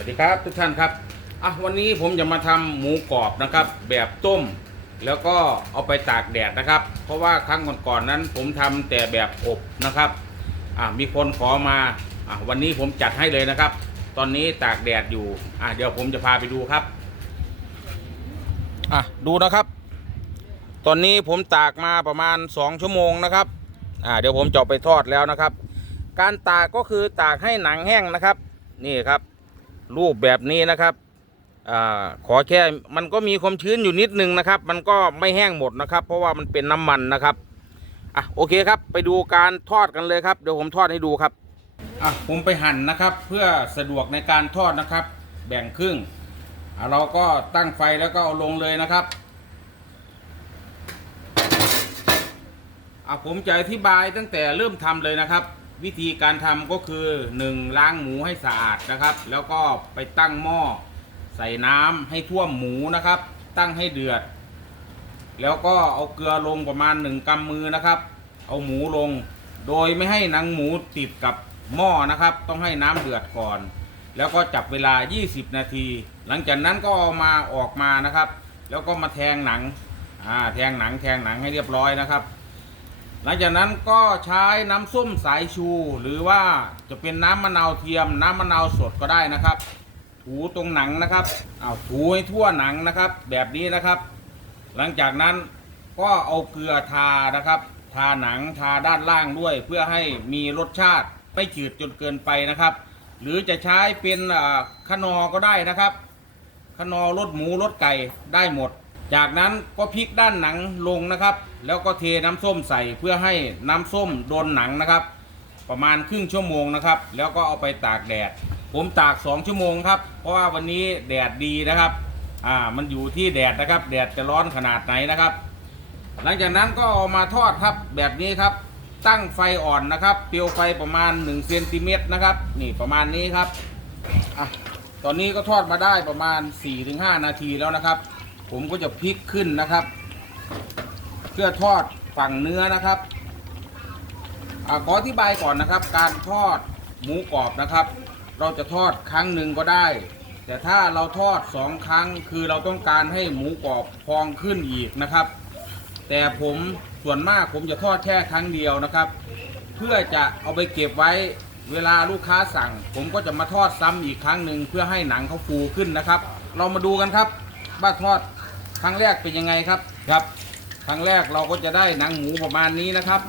วัสดีครับทุกท่านครับอะวันนี้ผมจะมาทำหมูกรอบนะครับ แบบต้ม แล้วก็เอาไปตากแดดนะครับ เพราะว่าครั้งก่อนๆนั้น ผมทำแต่แบบอบนะครับอะมีคนขอมาอะวันนี้ผมจัดให้เลยนะครับ ตอนนี้ตากแดดอยู่อะเดี๋ยวผมจะพาไปดูครับอะดูนะครับ ตอนนี้ผมตากมาประมาณ 2 ชั่วโมงนะครับอ่าเดี๋ยวผมจะไปทอดแล้วนะครับ การตากก็คือตากให้หนังแห้งนะครับ นี่ครับ รูปแบบนี้นะครับอขอแค่มันก็มีความชื้นอยู่นิดนึงนะครับ มันก็ไม่แห้งหมดนะครับ เพราะว่ามันเป็นน้ำมันนะครับอะโอเคครับ ไปดูการทอดกันเลยครับเดี๋ยวผมทอดให้ดูครับอะผมไปหั่นนะครับ เพื่อสะดวกในการทอดนะครับ แบ่งครึ่งเราก็ตั้งไฟแล้วก็เอาลงเลยนะครับอะผมจะอธิบายตั้งแต่เริ่มทำเลยนะครับ วิธีการทำก็คือ 1. ล้างหมูให้สะอาดนะครับ แล้วก็ไปตั้งหม้อใส่น้ำให้ท่วมหมูนะครับ ตั้งให้เดือด แล้วก็เอาเกลือลงประมาณ 1กำมือนะครับ เอาหมูลง โดยไม่ให้หนังหมูติดกับหม้อนะครับ ต้องให้น้ำเดือดก่อน แล้วก็จับเวลา 20 นาที หลังจากนั้นก็เอามาออกมานะครับ แล้วก็มาแทงหนังอ่าแทงหนังแทงหนังให้เรียบร้อยนะครับ หลังจากนั้นก็ใช้น้ำส้มสายชู หรือว่าจะเป็นน้ำมะนาวเทียม น้ำมะนาวสดก็ได้นะครับ ถูตรงหนังนะครับเอาถูให้ทั่วหนังนะครับ แบบนี้นะครับ หลังจากนั้นก็เอาเกลือทานะครับ ทาหนังทาด้านล่างด้วย เพื่อให้มีรสชาติไม่จืดจนเกินไปนะครับ หรือจะใช้เป็นอ่าขนอก็ได้นะครับขนอรสหมูรสไก่ได้หมด จากนั้นก็พลิกด้านหนังลงนะครับ แล้วก็เทน้ำส้มใส่เพื่อให้น้ำส้มโดนหนังนะครับ ประมาณครึ่งชั่วโมงนะครับ แล้วก็เอาไปตากแดด ผมตาก 2 ชั่วโมงครับ เพราะว่าวันนี้แดดดีนะครับอ่ามันอยู่ที่แดดนะครับ แดดจะร้อนขนาดไหนนะครับ หลังจากนั้นก็เอามาทอดครับแบบนี้ครับ ตั้งไฟอ่อนนะครับ เปลวไฟประมาณ1เซนติเมตรนะครับ นี่ประมาณนี้ครับอะตอนนี้ก็ทอดมาได้ประมาณ 4-5 นาทีแล้วนะครับ ผมก็จะพลิกขึ้นนะครับ เพื่อทอดฝั่งเนื้อนะครับอขออธิบายก่อนนะครับ การทอดหมูกรอบนะครับ เราจะทอดครั้งหนึ่งก็ได้ แต่ถ้าเราทอดสองครั้งคือเราต้องการให้หมูกรอบพองขึ้นอีกนะครับ แต่ผมส่วนมากผมจะทอดแค่ครั้งเดียวนะครับ เพื่อจะเอาไปเก็บไว้เวลาลูกค้าสั่ง ผมก็จะมาทอดซ้ำอีกครั้งหนึ่งเพื่อให้หนังเขาฟูขึ้นนะครับ เรามาดูกันครับว่าทอด ครั้งแรกเป็นยังไงครับครับ ครั้งแรกเราก็จะได้หนังหมูประมาณนี้นะครับ